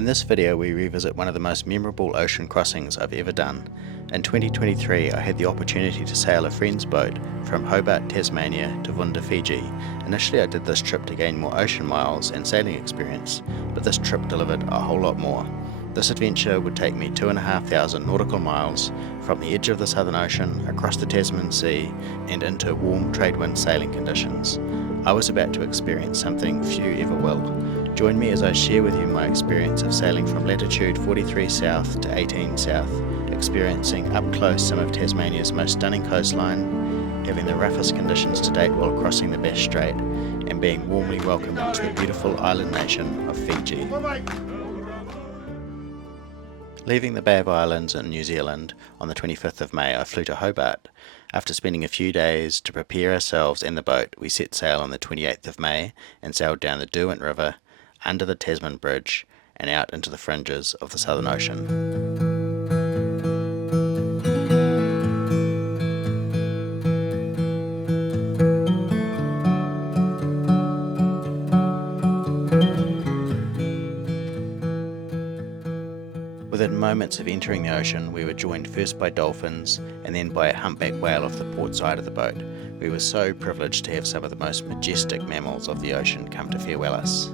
In this video we revisit one of the most memorable ocean crossings I've ever done. In 2023 I had the opportunity to sail a friend's boat from Hobart, Tasmania to Vanuatu, Fiji. Initially I did this trip to gain more ocean miles and sailing experience, but this trip delivered a whole lot more. This adventure would take me 2,500 nautical miles from the edge of the Southern Ocean across the Tasman Sea and into warm trade wind sailing conditions. I was about to experience something few ever will. Join me as I share with you my experience of sailing from latitude 43 south to 18 south, experiencing up close some of Tasmania's most stunning coastline, having the roughest conditions to date while crossing the Bass Strait, and being warmly welcomed into the beautiful island nation of Fiji. Leaving the Bay of Islands in New Zealand on the 25th of May, I flew to Hobart. After spending a few days to prepare ourselves and the boat, we set sail on the 28th of May and sailed down the Derwent River, under the Tasman Bridge, and out into the fringes of the Southern Ocean. Within moments of entering the ocean, we were joined first by dolphins and then by a humpback whale off the port side of the boat. We were so privileged to have some of the most majestic mammals of the ocean come to farewell us.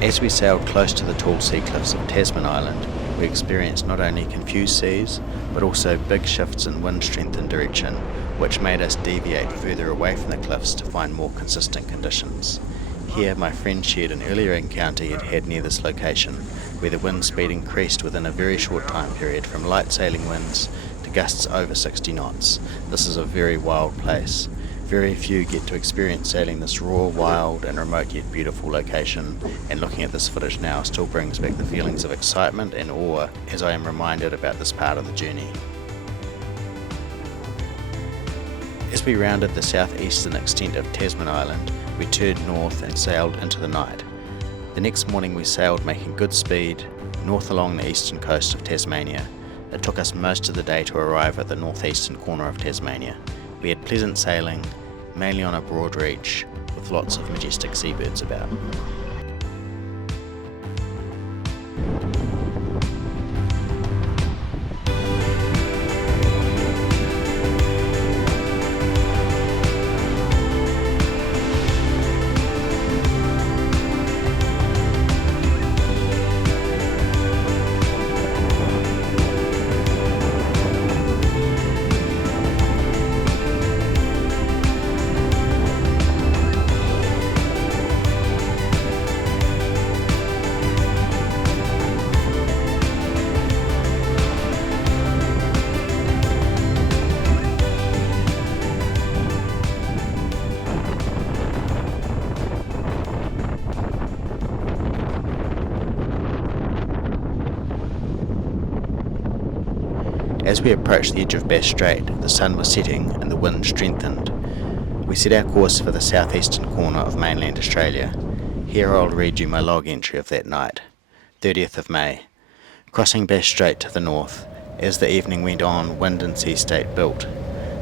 As we sailed close to the tall sea cliffs of Tasman Island, we experienced not only confused seas, but also big shifts in wind strength and direction, which made us deviate further away from the cliffs to find more consistent conditions. Here, my friend shared an earlier encounter he'd had near this location, where the wind speed increased within a very short time period from light sailing winds to gusts over 60 knots. This is a very wild place. Very few get to experience sailing this raw, wild and remote yet beautiful location, and looking at this footage now still brings back the feelings of excitement and awe as I am reminded about this part of the journey. As we rounded the southeastern extent of Tasman Island, we turned north and sailed into the night. The next morning we sailed making good speed north along the eastern coast of Tasmania. It took us most of the day to arrive at the northeastern corner of Tasmania. We had pleasant sailing, mainly on a broad reach, with lots of majestic seabirds about. As we approached the edge of Bass Strait, the sun was setting and the wind strengthened. We set our course for the southeastern corner of mainland Australia. Here I'll read you my log entry of that night. 30th of May. Crossing Bass Strait to the north. As the evening went on, wind and sea state built.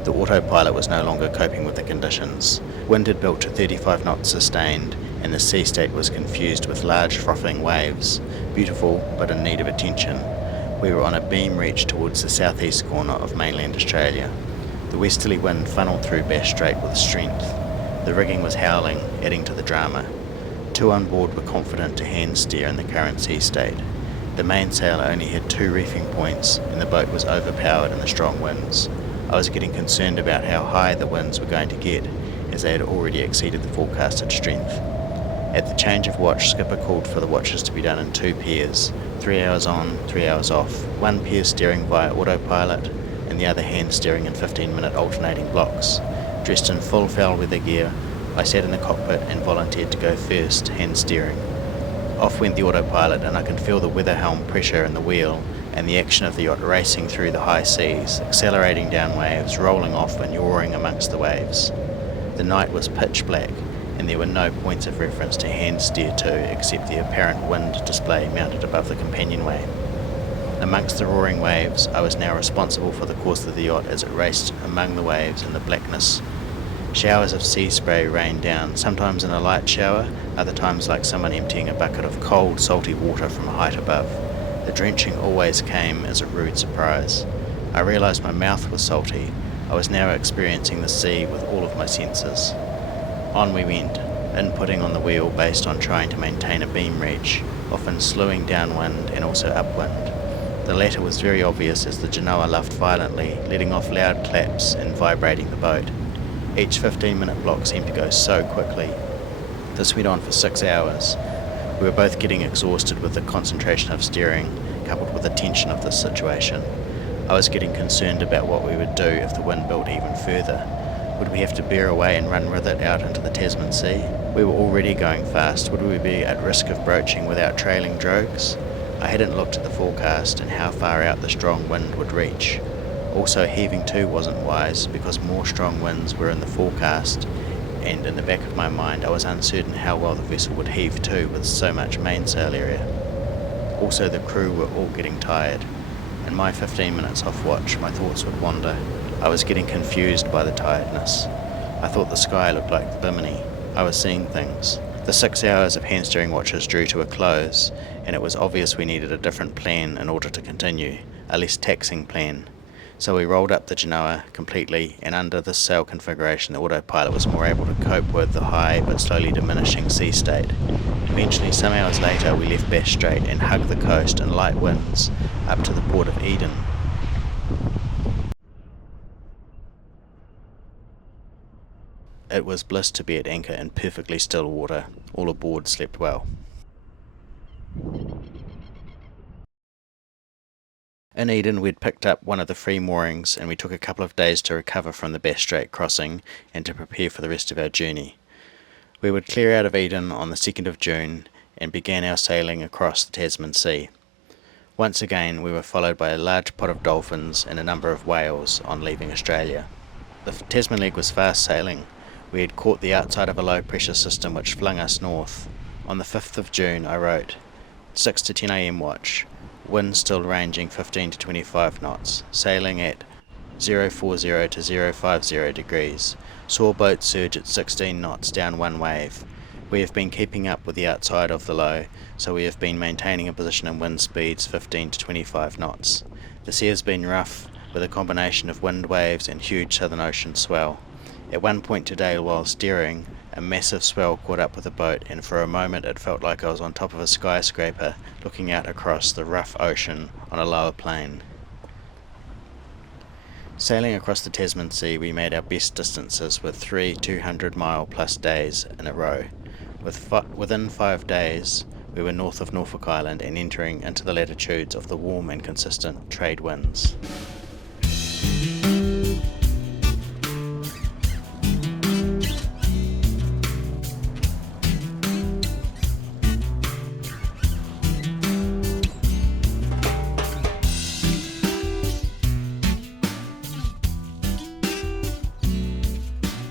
The autopilot was no longer coping with the conditions. Wind had built to 35 knots sustained, and the sea state was confused with large frothing waves, beautiful but in need of attention. We were on a beam reach towards the southeast corner of mainland Australia. The westerly wind funneled through Bass Strait with strength. The rigging was howling, adding to the drama. Two on board were confident to hand steer in the current sea state. The mainsail only had 2 reefing points, and the boat was overpowered in the strong winds. I was getting concerned about how high the winds were going to get, as they had already exceeded the forecasted strength. At the change of watch, skipper called for the watches to be done in 2 pairs, 3 hours on, 3 hours off, one pair steering via autopilot, and the other hand steering in 15-minute alternating blocks. Dressed in full foul weather gear, I sat in the cockpit and volunteered to go first, hand steering. Off went the autopilot, and I could feel the weather helm pressure in the wheel and the action of the yacht racing through the high seas, accelerating down waves, rolling off and yawing amongst the waves. The night was pitch black, and there were no points of reference to hand steer to except the apparent wind display mounted above the companionway. Amongst the roaring waves, I was now responsible for the course of the yacht as it raced among the waves in the blackness. Showers of sea spray rained down, sometimes in a light shower, other times like someone emptying a bucket of cold, salty water from a height above. The drenching always came as a rude surprise. I realised my mouth was salty. I was now experiencing the sea with all of my senses. On we went, inputting on the wheel based on trying to maintain a beam reach, often slewing downwind and also upwind. The latter was very obvious as the genoa luffed violently, letting off loud claps and vibrating the boat. Each 15-minute block seemed to go so quickly. This went on for 6 hours. We were both getting exhausted with the concentration of steering, coupled with the tension of this situation. I was getting concerned about what we would do if the wind built even further. Would we have to bear away and run with it out into the Tasman Sea? We were already going fast. Would we be at risk of broaching without trailing drogues? I hadn't looked at the forecast and how far out the strong wind would reach. Also, heaving to wasn't wise because more strong winds were in the forecast, and in the back of my mind I was uncertain how well the vessel would heave to with so much mainsail area. Also, the crew were all getting tired. In my 15 minutes off watch, my thoughts would wander. I was getting confused by the tiredness. I thought the sky looked like the Bimini. I was seeing things. The 6 hours of hand steering watches drew to a close, and it was obvious we needed a different plan in order to continue, a less taxing plan. So we rolled up the genoa completely, and under this sail configuration the autopilot was more able to cope with the high but slowly diminishing sea state. Eventually, some hours later, we left Bass Strait and hugged the coast in light winds up to the port of Eden. It was bliss to be at anchor in perfectly still water. All aboard slept well. In Eden, we'd picked up one of the free moorings, and we took a couple of days to recover from the Bass Strait crossing and to prepare for the rest of our journey. We would clear out of Eden on the 2nd of June and began our sailing across the Tasman Sea. Once again, we were followed by a large pod of dolphins and a number of whales on leaving Australia. The Tasman leg was fast sailing. We had caught the outside of a low-pressure system which flung us north. On the 5th of June, I wrote, 6 to 10 a.m. watch. Wind still ranging 15 to 25 knots, sailing at 040 to 050 degrees. Saw boat surge at 16 knots down one wave. We have been keeping up with the outside of the low, so we have been maintaining a position in wind speeds 15 to 25 knots. The sea has been rough, with a combination of wind waves and huge Southern Ocean swell. At one point today while steering, a massive swell caught up with the boat, and for a moment it felt like I was on top of a skyscraper looking out across the rough ocean on a lower plane. Sailing across the Tasman Sea, we made our best distances with 3 200-mile-plus days in a row. Within 5 days, we were north of Norfolk Island and entering into the latitudes of the warm and consistent trade winds.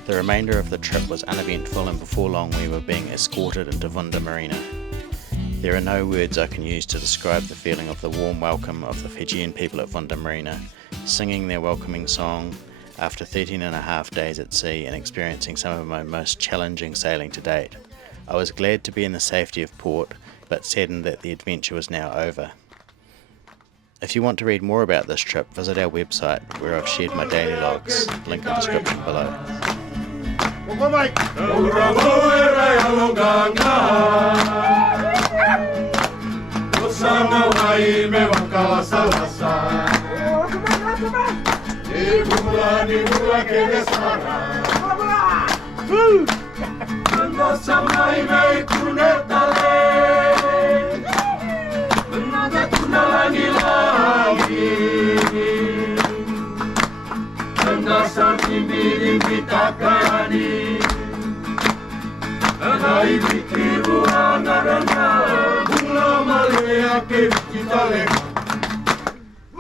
The remainder of the trip was uneventful, and before long we were being escorted into Vunda Marina. There are no words I can use to describe the feeling of the warm welcome of the Fijian people at Vunda Marina, singing their welcoming song after 13 and a half days at sea and experiencing some of my most challenging sailing to date. I was glad to be in the safety of port, but saddened that the adventure was now over. If you want to read more about this trip, visit our website where I've shared my daily logs, link in the description below.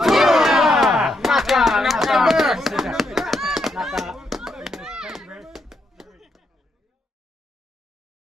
Yeah!